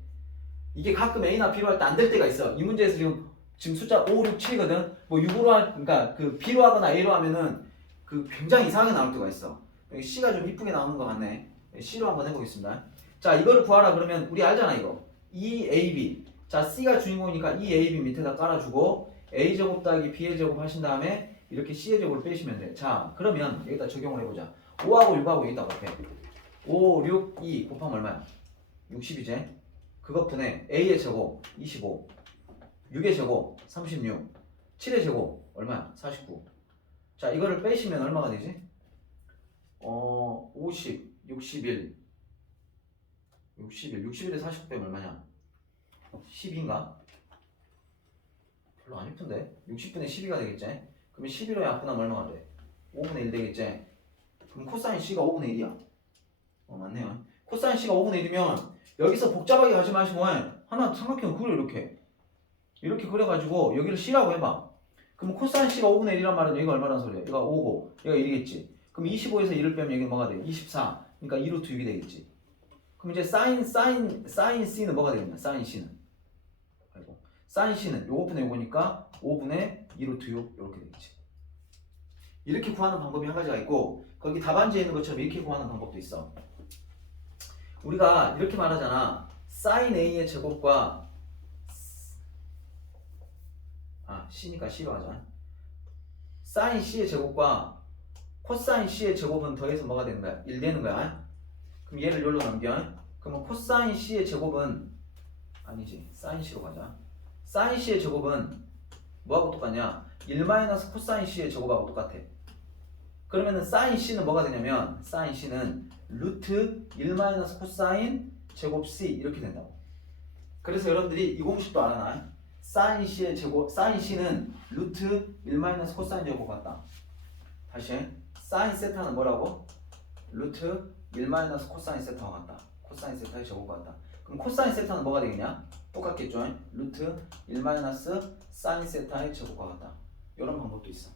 이게 가끔 A나 B로 할 때 안 될 때가 있어. 이 문제에서 지금 숫자 5, 6, 7이거든. 뭐 6으로 그러니까 그 B로 하거나 A로 하면은 그 굉장히 이상하게 나올 때가 있어. 여기 C가 좀 이쁘게 나오는 것 같네. C로 한번 해보겠습니다. 자, 이거를 구하라 그러면 우리 알잖아 이거. 2AB. 자, C가 주인공이니까 2AB 밑에다 깔아주고 A제곱 더하기 B의 제곱 하신 다음에 이렇게 C의 제곱을 빼시면 돼. 자, 그러면 여기다 적용을 해보자. 5하고 6하고 여기다 곱해. 5, 6, 2 곱하면 얼마야? 60이지? 그것 분의 A의 제곱 25 6의 제곱 36 7의 제곱 얼마야? 49. 자, 이거를 빼시면 얼마가 되지? 50, 61 61에 49 빼면 얼마냐? 10인가? 별로 안 예쁜데? 60분의 12가 되겠지? 그러면 11로 약분하면 얼마가 돼? 5분의 1 되겠지? 그럼 코사인 C가 5분의 1이야. 맞네요. 코사인 C가 5분의 1이면 여기서 복잡하게 가지 마시고 하나 삼각형 그려 이렇게 그려가지고 여기를 C라고 해봐. 그럼 코사인 C가 5분의 1이란 말은 여기가 얼마란 소리야? 여기가 5고 여기가 1이겠지. 그럼 25에서 1을 빼면 여기는 뭐가 돼? 24. 그러니까 2루트 6이 되겠지. 그럼 이제 사인 C는 뭐가 되겠냐? 사인 C는 사인 C는 요거분의 요거니까 5분의 2루트 6 이렇게 되겠지. 이렇게 구하는 방법이 한 가지가 있고 거기 답안지에 있는 것처럼 이렇게 구하는 방법도 있어. 우리가 이렇게 말하잖아. 사인 A의 제곱과 C니까 C로 하자. 사인 C의 제곱과 코사인 C의 제곱은 더해서 뭐가 되는 거야? 1 되는 거야. 그럼 얘를 여기로 넘겨. 그러면 코사인 C의 제곱은 아니지. 사인 C로 가자. 사인 C의 제곱은 뭐하고 똑같냐? 1 마이너스 코사인 C의 제곱하고 똑같아. 그러면은 사인 C는 뭐가 되냐면 사인 C는 루트 1 마이너스 코사인 제곱 C 이렇게 된다고. 그래서 여러분들이 이 공식도 알아놔. 사인 C의 제곱, 사인 C는 루트 1 마이너스 코사인 제곱 같다. 다시 사인 세타는 뭐라고? 루트 1 마이너스 코사인 세타와 같다. 코사인 세타의 제곱과 같다. 그럼 코사인 세타는 뭐가 되겠냐? 똑같겠죠? 루트 1 마이너스 사인 세타의 제곱과 같다. 이런 방법도 있어.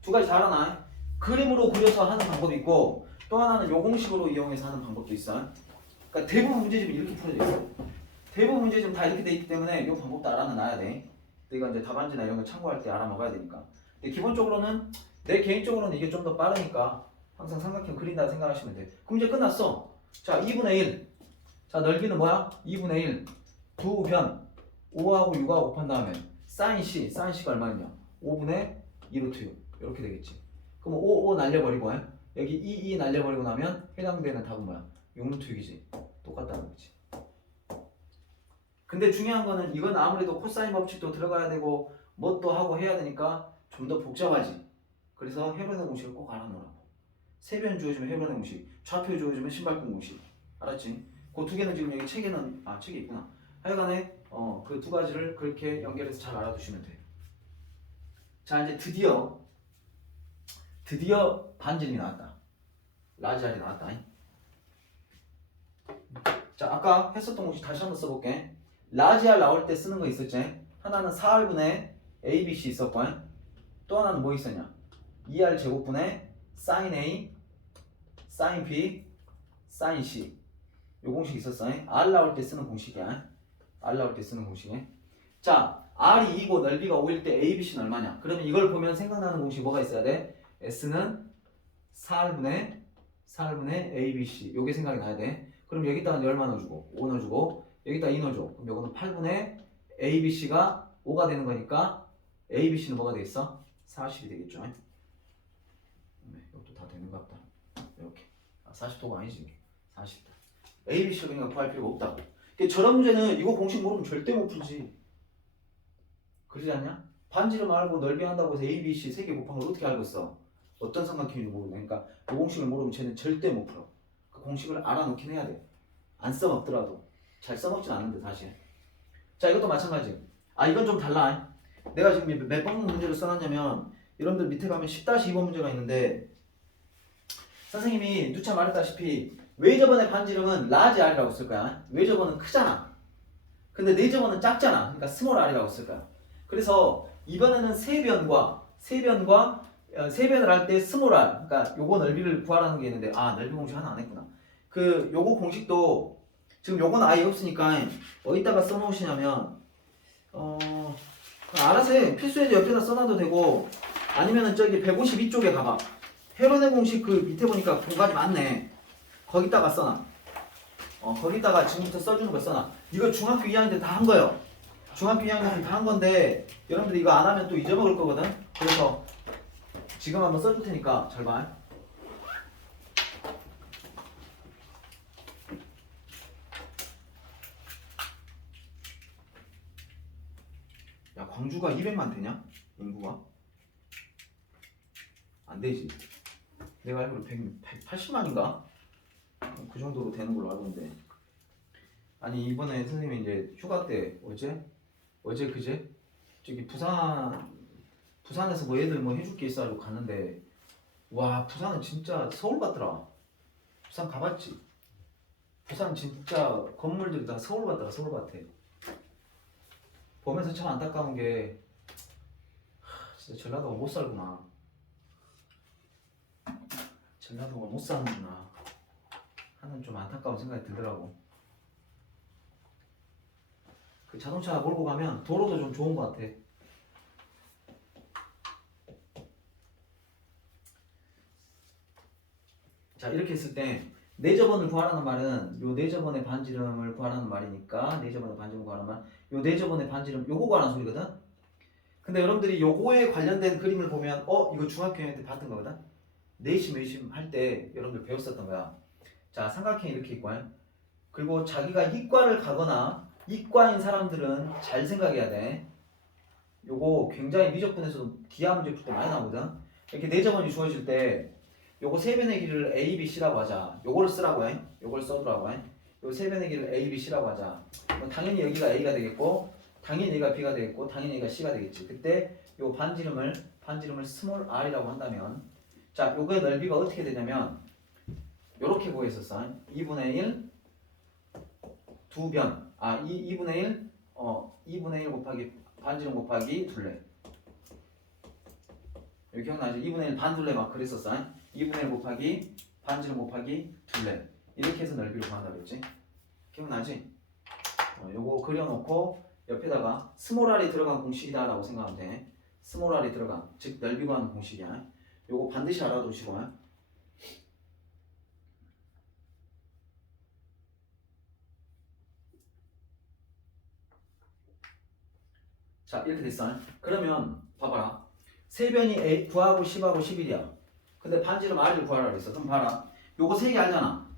두 가지 다 알아놔. 그림으로 그려서 하는 방법이 있고 또 하나는 요 공식으로 이용해서 하는 방법도 있어. 그러니까 대부분 문제집이 이렇게 풀어져 있어. 대부분 문제집 다 이렇게 돼 있기 때문에 이 방법도 알아놔야 돼. 내가 이제 답안지나 이런 거 참고할 때 알아먹어야 되니까. 근데 기본적으로는 내 개인적으로는 이게 좀 더 빠르니까 항상 삼각형 그린다 생각하시면 돼. 그럼 이제 끝났어. 자, 2분의 1. 자, 넓이는 뭐야? 2분의 1. 두 변 5하고 6하고 곱한 다음에 사인 C가 얼마냐? 5분의 2루트 6 이렇게 되겠지. 그럼 5 날려버리고 여기 2 날려버리고 나면 해당되는 답은 뭐야? 6루트 6이지. 똑같다는 거지. 근데 중요한 거는 이건 아무래도 코사인 법칙도 들어가야 되고 뭣도 하고 해야 되니까 좀 더 복잡하지. 그래서 헤론의 공식을 꼭 알아놓으라고. 세변 주어지면 헤론의 공식, 좌표 주어지면 신발끈 공식. 알았지? 그 두 개는 지금 여기 책에는 책에 있구나. 하여간에 그 두 가지를 그렇게 연결해서 잘 알아두시면 돼. 자, 이제 드디어 반지름이 나왔다. 라지알이 나왔다. 자, 아까 했었던 공식 다시 한번 써볼게. 라지알 나올 때 쓰는 거 있었지? 하나는 4R분의 ABC 있었고 또 하나는 뭐 있었냐? 2R 제곱분의 sin A, sin B, sin C. 요 공식 있었어. R 나올 때 쓰는 공식이야. R 나올 때 쓰는 공식이야. 자, R이 2고 넓이가 5일 때 A, B, C는 얼마냐? 그러면 이걸 보면 생각나는 공식이 뭐가 있어야 돼? S는 4R분의 A, B, C. 요게 생각이 나야 돼. 그럼 여기다가 얼마 넣어주고? 5 넣어주고 여기다 2 넣어줘. 그럼 요거는 8분의 A, B, C가 5가 되는 거니까 A, B, C는 뭐가 되겠어? 40이 되겠죠. 네, 이것도 다 되는 것 같다. 이렇게 40도가 아니지 40도. A, B, C를 그러니까 구할 필요가 없다. 그러니까 저런 문제는 이거 공식 모르면 절대 못 풀지. 그러지 않냐? 반지름 알고 넓이 한다고 해서 A, B, C 세 개 곱한 걸 어떻게 알고 있어? 어떤 삼각형인지 모르네. 그러니까 이 공식을 모르면 쟤는 절대 못 풀어. 그 공식을 알아놓긴 해야 돼. 안 써먹더라도. 잘 써먹진 않는데 사실. 자, 이것도 마찬가지. 아, 이건 좀 달라. 내가 지금 몇 번 문제를 써놨냐면 여러분들 밑에 가면 10-2번 문제가 있는데 선생님이 누차 말했다시피 웨이저번의 반지름은 라지 R이라고 쓸 거야. 웨이저번은 크잖아. 근데 네이저번은 작잖아. 그러니까 스몰 R이라고 쓸 거야. 그래서 이번에는 세변을 할 때 스몰 R, 그러니까 요거 넓이를 구하라는 게 있는데 아, 넓이 공식 하나 안 했구나. 그 요거 공식도 지금 요건 아예 없으니까 어디다가 써놓으시냐면 알아서 해. 필수에도 옆에다 써놔도 되고 아니면은 저기 152쪽에 가봐. 헤론의 공식 그 밑에 보니까 공간이 많네. 거기다가 써놔. 거기다가 지금부터 써주는 거 써놔. 이거 중학교 2학년 때 다 한 거예요. 중학교 2학년 때 다 한 건데 여러분들 이거 안 하면 또 잊어먹을 거거든. 그래서 지금 한번 써줄 테니까 잘 봐. 야, 광주가 200만 되냐? 인구가? 안 되지. 내가 알기로 180만인가? 그 정도로 되는 걸로 알고 있는데. 아니, 이번에 선생님이 이제 휴가 때 어제 그제 저기 부산에서 뭐 애들 뭐 해줄 게 있어가지고 갔는데 와, 부산은 진짜 서울 같더라. 부산 가봤지? 부산 진짜 건물들이 다 서울 같더라. 서울 같아. 보면서 참 안타까운 게 진짜 전라도가 못 살구나. 전라도가 못 사는구나 하는 좀 안타까운 생각이 들더라고. 그 자동차 몰고 가면 도로도 좀 좋은 것 같아. 자, 이렇게 했을 때 네저번을 구하라는 말은 요 네저번의 반지름을 구하라는 말이니까 네저번의 반지름 구하라는 말, 요 네저번의 반지름 요거 구하라는 소리거든. 근데 여러분들이 요거에 관련된 그림을 보면 이거 중학교 2학년 때 봤던 거거든. 내심 할 때 여러분들 배웠었던 거야. 자, 삼각형이 이렇게 있고 그리고 자기가 이과를 가거나 이과인 사람들은 잘 생각해야 돼. 요거 굉장히 미적분에서도 기하 문제 풀 때 많이 나오거든. 이렇게 네저번이 주어질 때 요거 세변의 길이를 A, B, C라고 하자. 요거를 쓰라고 해. 요걸 써두라고 해. 요 세변의 길이를 A, B, C라고 하자. 당연히 여기가 A가 되겠고 당연히 여기가 B가 되겠고 당연히 여기가 C가 되겠지. 그때 요 반지름을 스몰 R이라고 한다면 자, 요거의 넓이가 어떻게 되냐면 요렇게 구했었어. 2분의 1 2변. 2분의 1 2분의 1 곱하기 반지름 곱하기 둘레. 여기 기억나지? 2분의 1 반둘레 막 그랬었어. 2분의 1 곱하기 반지름 곱하기 둘레. 이렇게 해서 넓이를 구한다 그랬지? 기억나지? 요거 그려놓고 옆에다가 스몰 R이 들어간 공식이다 라고 생각하면 돼. 스몰 R이 들어간, 즉 넓이 구하는 공식이야. 요거 반드시 알아두시고. 자, 이렇게 됐어. 그러면 봐봐라. 세변이 A, 9하고 10하고 11이야. 근데 반지름 R을 구하라 그랬어. 그럼 봐라. 요거 세 개 알잖아.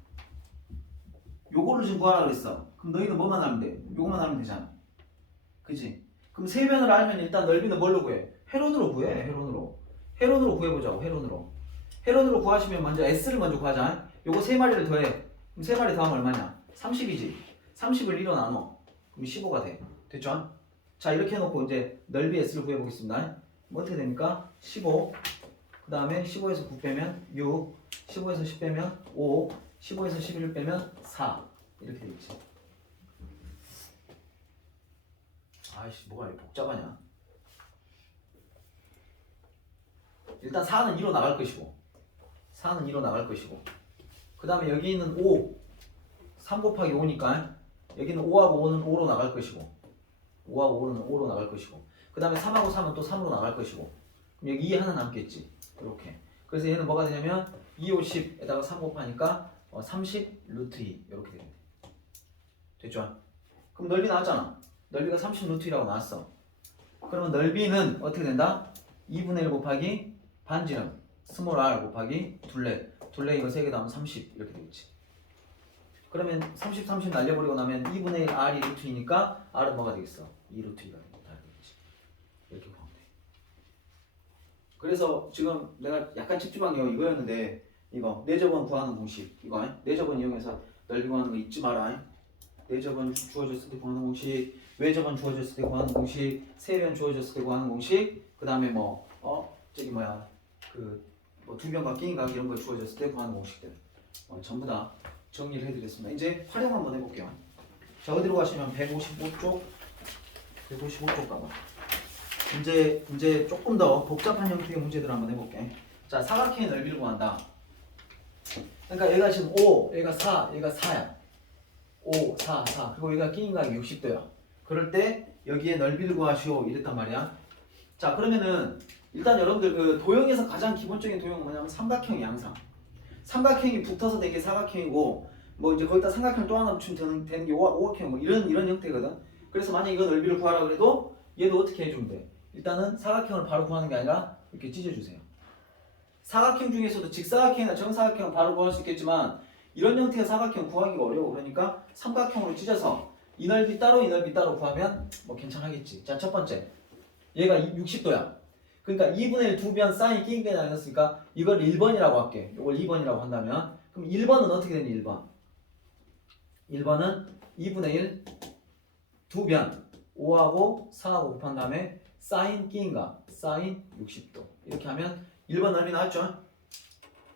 요거를 지금 구하라 그랬어. 그럼 너희는 뭐만 하면 돼? 요거만 하면 되잖아. 그치? 그럼 세변을 알면 일단 넓이는 뭘로 구해? 회론으로 구해. 회론으로 구해보자고. 회론으로 구하시면 먼저 S를 먼저 구하자. 요거 세 마리를 더해. 그럼 세 마리 더하면 얼마냐? 30이지. 30을 1로 나눠. 그럼 15가 돼. 됐죠? 자, 이렇게 해놓고 이제 넓이 S를 구해보겠습니다. 뭐 어떻게 됩니까? 15. 그 다음에 15에서 9 빼면 6. 15에서 10 빼면 5. 15에서 11 빼면 4. 이렇게 되겠지. 아이씨, 뭐가 이렇게 복잡하냐? 일단 4는 2로 나갈 것이고 4는 2로 나갈 것이고 그 다음에 여기 있는 5 3 곱하기 5니까 여기는 5하고 5는 5로 나갈 것이고 5하고 5는 5로 나갈 것이고 그 다음에 3하고 3은 또 3으로 나갈 것이고 그럼 여기 2 하나 남겠지 이렇게. 그래서 얘는 뭐가 되냐면 2, 5, 10에다가 3 곱하니까 30 루트 2 이렇게 되겠네. 됐죠? 그럼 넓이 나왔잖아. 넓이가 30 루트 2라고 나왔어. 그러면 넓이는 어떻게 된다? 2분의 1 곱하기 반지름 스몰 r 곱하기 둘레 이거 3개 더하면 30 이렇게 되겠지. 그러면 30 날려버리고 나면 2분의 1 r이 루트 2니까 r은 뭐가 되겠어? 2 루트 2가 되겠지. 이렇게 보면 돼. 그래서 지금 내가 약간 찝찝한 게 이거였는데 이거 내접원 구하는 공식 이거 내접원 이용해서 넓이 구하는 거 잊지 마라. 내접원 주어졌을 때 구하는 공식, 외접원 주어졌을 때 구하는 공식, 세변 주어졌을 때 구하는 공식, 그 다음에 뭐 뭐 두변과 끼인각 이런 거 주어졌을 때 구하는 공식들 전부 다 정리를 해드렸습니다. 이제 활용 한번 해볼게요. 자 어디로 가시면 155쪽 가봐. 이제 조금 더 복잡한 형태의 문제들 한번 해볼게. 자 사각형의 넓이를 구한다. 그러니까 얘가 지금 5, 얘가 4, 얘가 4야. 5, 4, 4. 그리고 얘가 끼인각이 60도야. 그럴 때 여기에 넓이를 구하시오 이랬단 말이야. 자 그러면은 일단 여러분들 그 도형에서 가장 기본적인 도형은 뭐냐면 삼각형이 항상. 삼각형이 붙어서 된 게 사각형이고 뭐 이제 거기다 삼각형 또 하나 붙이면 되는 게 오각형 뭐 이런 형태거든. 그래서 만약 이거 넓이를 구하라 그래도 얘도 어떻게 해주면 돼? 일단은 사각형을 바로 구하는 게 아니라 이렇게 찢어주세요. 사각형 중에서도 직사각형이나 정사각형은 바로 구할 수 있겠지만 이런 형태의 사각형 구하기가 어려워. 그러니까 삼각형으로 찢어서 이 넓이 따로 구하면 뭐 괜찮겠지. 자, 첫 번째. 얘가 60도야. 그러니까 2분의 1 두변 사인 끼인 게 나눴으니까 이걸 1번이라고 할게. 이걸 2번이라고 한다면 그럼 1번은 어떻게 되니 1번? 1번은 2분의 1 두변 5하고 4하고 곱한 다음에 사인 끼인각 사인 60도 이렇게 하면 1번 넓이 나왔죠?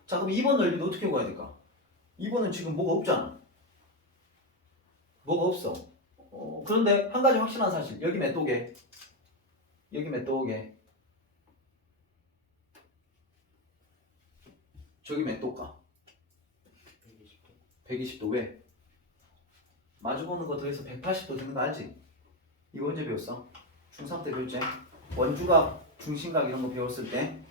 자 그럼 2번 넓이도 어떻게 구해야 될까? 2번은 지금 뭐가 없잖아. 뭐가 없어. 그런데 한 가지 확실한 사실. 여기 몇 도게? 여기 몇 도게? 저기 몇 도가? 120도. 왜? 마주보는 거 더해서 180도 되는 거 알지? 이거 언제 배웠어? 중3 때 배웠지? 원주각, 중심각 이런 거 배웠을 때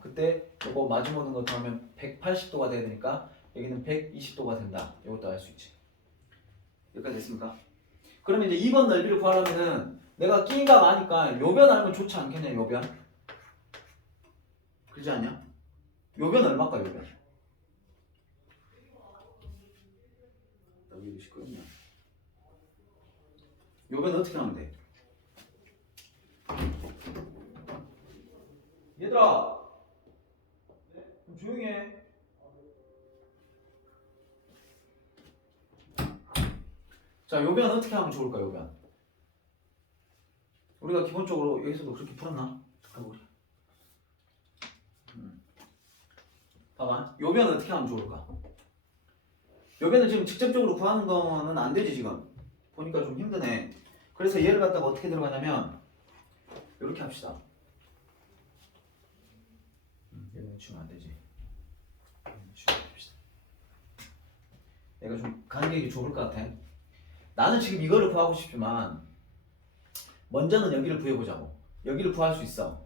그때 이거 마주보는 거 더하면 180도가 돼야 되니까 여기는 120도가 된다. 이것도 알 수 있지. 여기까지 됐습니까? 그러면 이제 2번 넓이를 구하려면은 내가 끼인각 아니까 요변 알면 좋지 않겠냐 요변? 그러지 않냐? 요변 얼마일까 요변? 나 왜 이렇게 시끄럽냐? 요변 어떻게 하면 돼? 얘들아 좀 조용히 해. 자 요변 어떻게 하면 좋을까 요변? 우리가 기본적으로 여기서도 그렇게 풀었나? 해보자. 봐봐. 요변 어떻게 하면 좋을까? 요변을 지금 직접적으로 구하는 거는 안 되지 지금. 보니까 좀 힘드네. 그래서 얘를 갖다가 어떻게 들어가냐면 이렇게 합시다. 얘는 치면 안 되지. 얘가 좀 간격이 좁을 것 같아. 나는 지금 이거를 구하고 싶지만 먼저는 여기를 구해보자고. 여기를 구할 수 있어.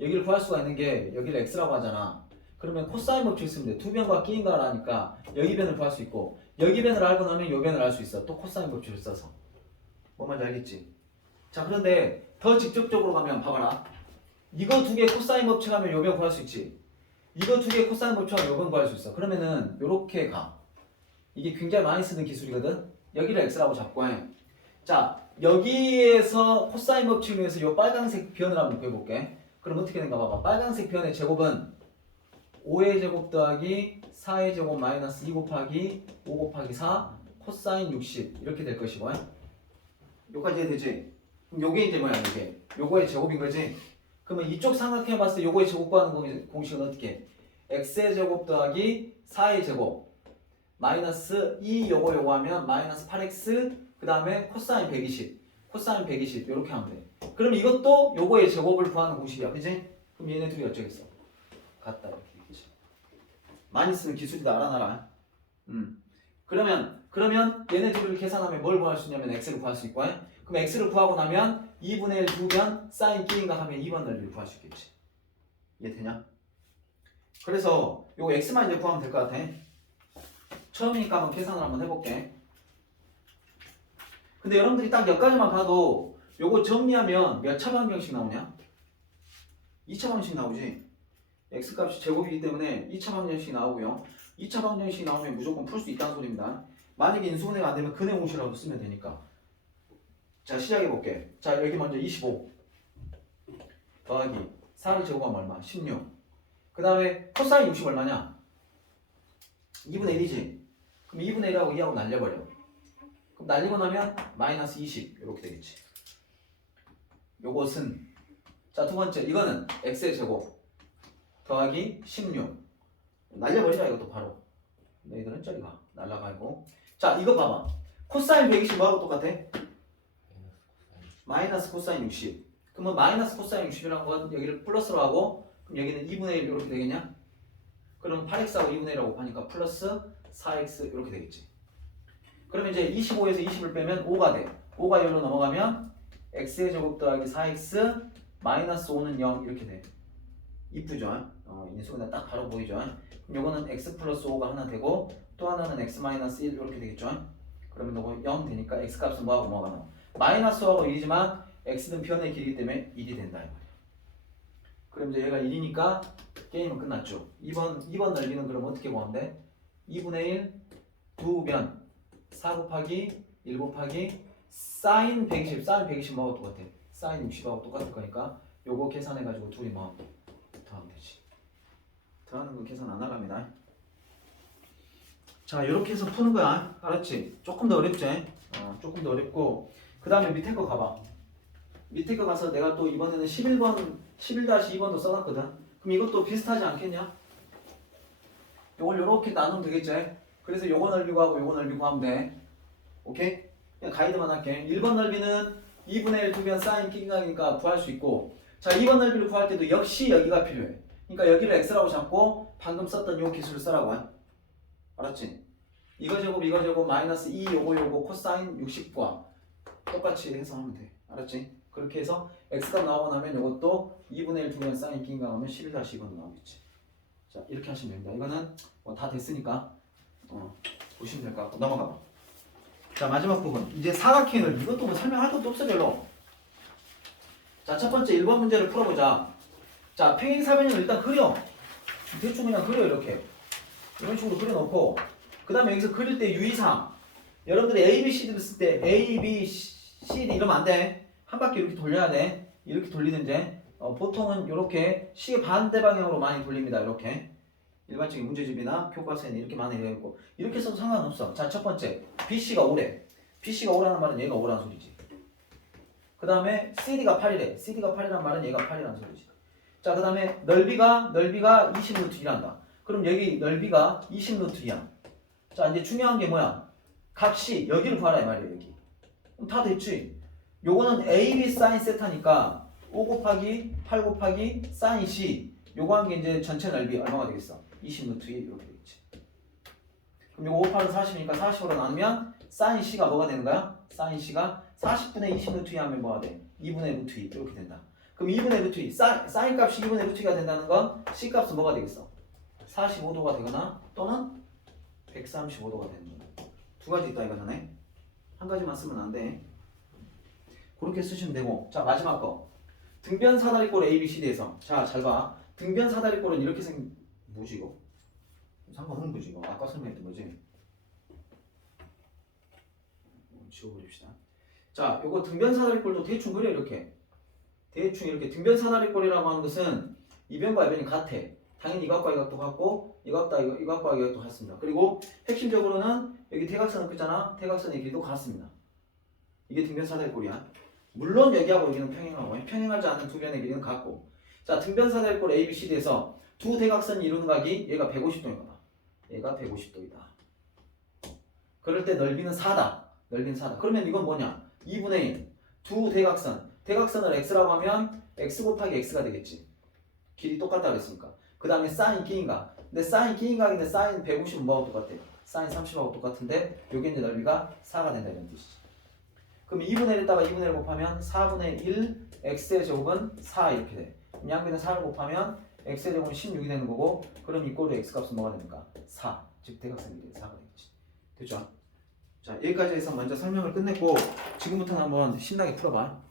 여기를 구할 수가 있는 게 여기를 x라고 하잖아. 그러면 코사인 법칙 쓰면 돼. 두 변과 끼인각을 하니까 여기 변을 구할 수 있고 여기 변을 알고 나면 요 변을 알 수 있어. 또 코사인 법칙을 써서. 뭔 말인지 알겠지? 자 그런데 더 직접적으로 가면 봐봐라. 이거 두 개 코사인 법칙 하면 요 변 구할 수 있지. 이거 두 개 코사인 법칙 하면 요 변 구할 수 있어. 그러면은 요렇게 가. 이게 굉장히 많이 쓰는 기술이거든. 여기를 x라고 잡고 해. 자 여기에서 코사인 법칙을 위해서 요 빨간색 변을 한번 구해볼게. 그럼 어떻게 되는가 봐봐. 빨간색 변의 제곱은 5의 제곱 더하기 4의 제곱 마이너스 2 곱하기 5 곱하기 4 코사인 60 이렇게 될 것이고 요까지 해야 되지? 그럼 요게 이제 뭐야 이게 요거의 제곱인 거지? 그러면 이쪽 삼각형 봤을 때 요거의 제곱 구하는 공식은 어떻게 해? x의 제곱 더하기 4의 제곱 마이너스 2 요거 하면 마이너스 8x 그 다음에 코사인 120 요렇게 하면 돼. 그럼 이것도 요거의 제곱을 구하는 공식이야 그치? 그럼 얘네 둘이 어쩌겠어? 같다 이렇게 되겠지. 많이 쓰는 기술이다. 알아놔라. 그러면 얘네 둘을 계산하면 뭘 구할 수 있냐면 x를 구할 수 있고, 그럼 x를 구하고 나면 2분의 1 두변 사인 끼인가 하면 2번 넓이를 구할 수 있겠지. 이해되냐? 그래서 요거 x만 이제 구하면 될 것 같아. 처음이니까 한번 계산을 한번 해볼게. 근데 여러분들이 딱 여기까지만 봐도 요거 정리하면 몇 차 방정식 나오냐? 2차 방정식 나오지. x값이 제곱이기 때문에 2차 방정식이 나오고요. 2차 방정식이 나오면 무조건 풀 수 있다는 소리입니다. 만약에 인수분해가 안 되면 근의 공식이라도 쓰면 되니까. 자, 시작해 볼게. 자, 여기 먼저 25 더하기 4를 제곱하면 얼마? 16. 그 다음에 코사인 60 얼마냐? 2분의 1이지. 그럼 2분의 1하고 2하고 날려버려. 그럼 날리고 나면 마이너스 20 이렇게 되겠지. 요것은 자, 두 번째 이거는 x의 제곱 더하기 16 날려버리자. 이것도 바로 너희들은 저리 가. 날라가고. 자, 이거 봐봐. 코사인 120 뭐하고 똑같아? 마이너스 코사인 60. 그러면 마이너스 코사인 60이라는 건 여기를 플러스로 하고, 그럼 여기는 2분의 1 이렇게 되겠냐? 그럼 8x하고 2분의 1하고 하니까 플러스 4x 이렇게 되겠지. 그러면 이제 25에서 20을 빼면 5가 돼. 5가 0로 넘어가면 x의 제곱 더하기 4x 마이너스 5는 0 이렇게 돼. 이쁘죠? 인수분해 딱 바로 보이죠? 그럼 요거는 x 플러스 5가 하나 되고, 또 하나는 x 마이너스 1 이렇게 되겠죠? 그러면 요거 0 되니까 x 값은 뭐하고 뭐가 나와? 마이너스 5하고 1이지만 x는 변의 길이기 때문에 1이 된다 이 말이야. 그럼 이제 얘가 1이니까 게임은 끝났죠. 2번 넓이는 그럼 어떻게 구하면 돼? 2분의 1 두변 4 곱하기 1 곱하기 사인 120. 사인 120 뭐하고 똑같아? 사인 60하고 똑같을 거니까 요거 계산해가지고 둘이 뭐 더하면 되지. 더하는 거 계산 안 나갑니다. 자, 이렇게 해서 푸는 거야. 알았지? 조금 더 어렵지? 조금 더 어렵고, 그 다음에 밑에 거 가봐. 밑에 거 가서 내가 또 이번에는 11-2번도 써놨거든. 그럼 이것도 비슷하지 않겠냐? 요걸 요렇게 나누면 되겠지? 그래서 요거 넓이 구하고 요거 넓이 구하면 돼. 오케이? 그냥 가이드만 할게. 1번 넓이는 2분의 1 두변 사인 끼기각이니까 구할 수 있고, 자, 2번 넓이를 구할 때도 역시 여기가 필요해. 그러니까 여기를 x라고 잡고 방금 썼던 요 기술을 쓰라고 해. 알았지? 이거 제곱 마이너스 2 요거 코사인 60과 똑같이 해서 하면 돼. 알았지? 그렇게 해서 x가 나오고 나면 요것도 2분의 1 두변 사인 끼기각 하면 11-2번도 나오겠지. 자, 이렇게 하시면 됩니다. 이거는 뭐 다 됐으니까 보시면 될 것 같고 넘어가 봐. 자, 마지막 부분. 이제 사각형을 이것도 뭐 설명할 것도 없어 별로. 자, 첫 번째 1번 문제를 풀어보자. 자, 평행사변형을 일단 그려. 대충 그냥 그려 이렇게. 이런 식으로 그려놓고, 그 다음에 여기서 그릴 때 유의사항. 여러분들이 A, B, C를 쓸 때 A, B, C, D 이러면 안 돼. 한 바퀴 이렇게 돌려야 돼. 이렇게 돌리든지. 보통은 이렇게 시계 반대 방향으로 많이 돌립니다. 이렇게. 일반적인 문제집이나 교과서에는 이렇게 많이 되어있고, 이렇게 써도 상관없어. 자, 첫 번째 BC가 5래. BC가 5라는 말은 얘가 5라는 소리지. 그 다음에 CD가 8이래. CD가 8이란 말은 얘가 8이라는 소리지. 자, 그 다음에 넓이가 20루트 2란다. 그럼 여기 넓이가 20루트 2야. 자, 이제 중요한 게 뭐야? 값이 여기를 구하라 이 말이야. 여기. 그럼 다 됐지. 요거는 AB 사인 세타니까 5 곱하기 8 곱하기 사인 C. 요거 한 게 이제 전체 넓이 얼마가 되겠어? 20루트 2 이렇게 되겠지. 그럼 요거 5, 8은 40이니까 40으로 나누면 사인 C가 뭐가 되는 거야? 사인 C가 40분의 20루트 2 하면 뭐가 돼? 2분의 루트 2 이렇게 된다. 그럼 2분의 루트 2, 사인 값이 2분의 루트 2가 된다는 건 C 값은 뭐가 되겠어? 45도가 되거나 또는 135도가 되는 거야. 두 가지 있다 이거는. 한 가지만 쓰면 안 돼. 그렇게 쓰시면 되고. 자, 마지막 거. 등변 사다리꼴 ABCD에서. 자, 잘 봐. 등변 사다리꼴은 이렇게 뭐지 이거? 상관없는 거지 이거. 아까 설명했던 거지. 지워버립시다. 자, 요거 등변 사다리꼴도 대충 그려 이렇게. 대충 이렇게. 등변 사다리꼴이라고 하는 것은 이변과 이변이 같아. 당연히 이각과 이각도 같고 이각과 이각도 같습니다. 그리고 핵심적으로는 여기 대각선을 끄잖아. 대각선의 길이도 같습니다. 이게 등변 사다리꼴이야. 물론 여기하고 여기는 평행하고 평행하지 않은 두 변의 길이는 같고. 자, 등변 사다리꼴 ABCD에서 두 대각선이 이루는 각이 얘가 150도인 거다. 얘가 150도이다. 그럴 때 넓이는 4다. 넓이는 4다. 그러면 이건 뭐냐? 2분의 1. 두 대각선. 대각선을 x라고 하면 x 곱하기 x가 되겠지. 길이 똑같다 그랬으니까. 그 다음에 사인 끼인각. 근데 사인 끼인각인데 사인 150은 뭐하고 똑같아? 사인 30하고 똑같은데 요게 이제 넓이가 4가 된다 이런 뜻이지. 그럼 2분의 1에다가 2분의 1 곱하면 4분의 1 x의 제곱은 4 이렇게 돼. 그럼 양변에 4를 곱하면 x의 제곱은 16이 되는 거고 그럼 이꼴로 x 값은 뭐가 됩니까? 4. 즉 대각선이 돼. 4가 되겠지. 됐죠? 자 여기까지 해서 먼저 설명을 끝냈고 지금부터는 한번 신나게 풀어봐.